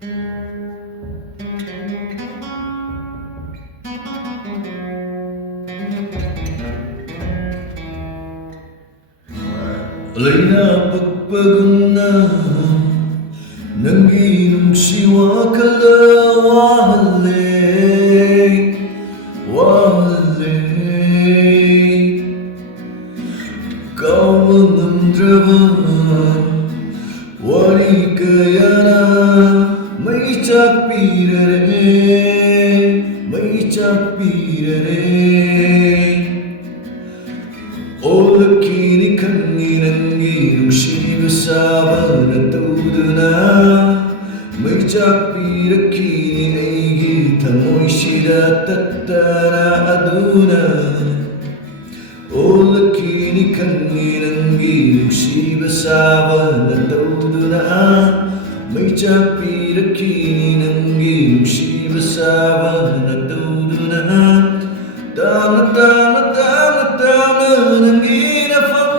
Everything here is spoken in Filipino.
Alay napagpagod na ng iyong siwa kalawalik, walik. Ikaw manamdraman, wali kaya na may tsapirare, may tsapirare. O lakini kanginang shivasavan at udana may chapira kini ay gita mo'y sila tatara aduna. O lakini kanginang shivasavan at udana may chapira kini ng shivasavan at udana. Tama, tama, tama, tama, nang ginafang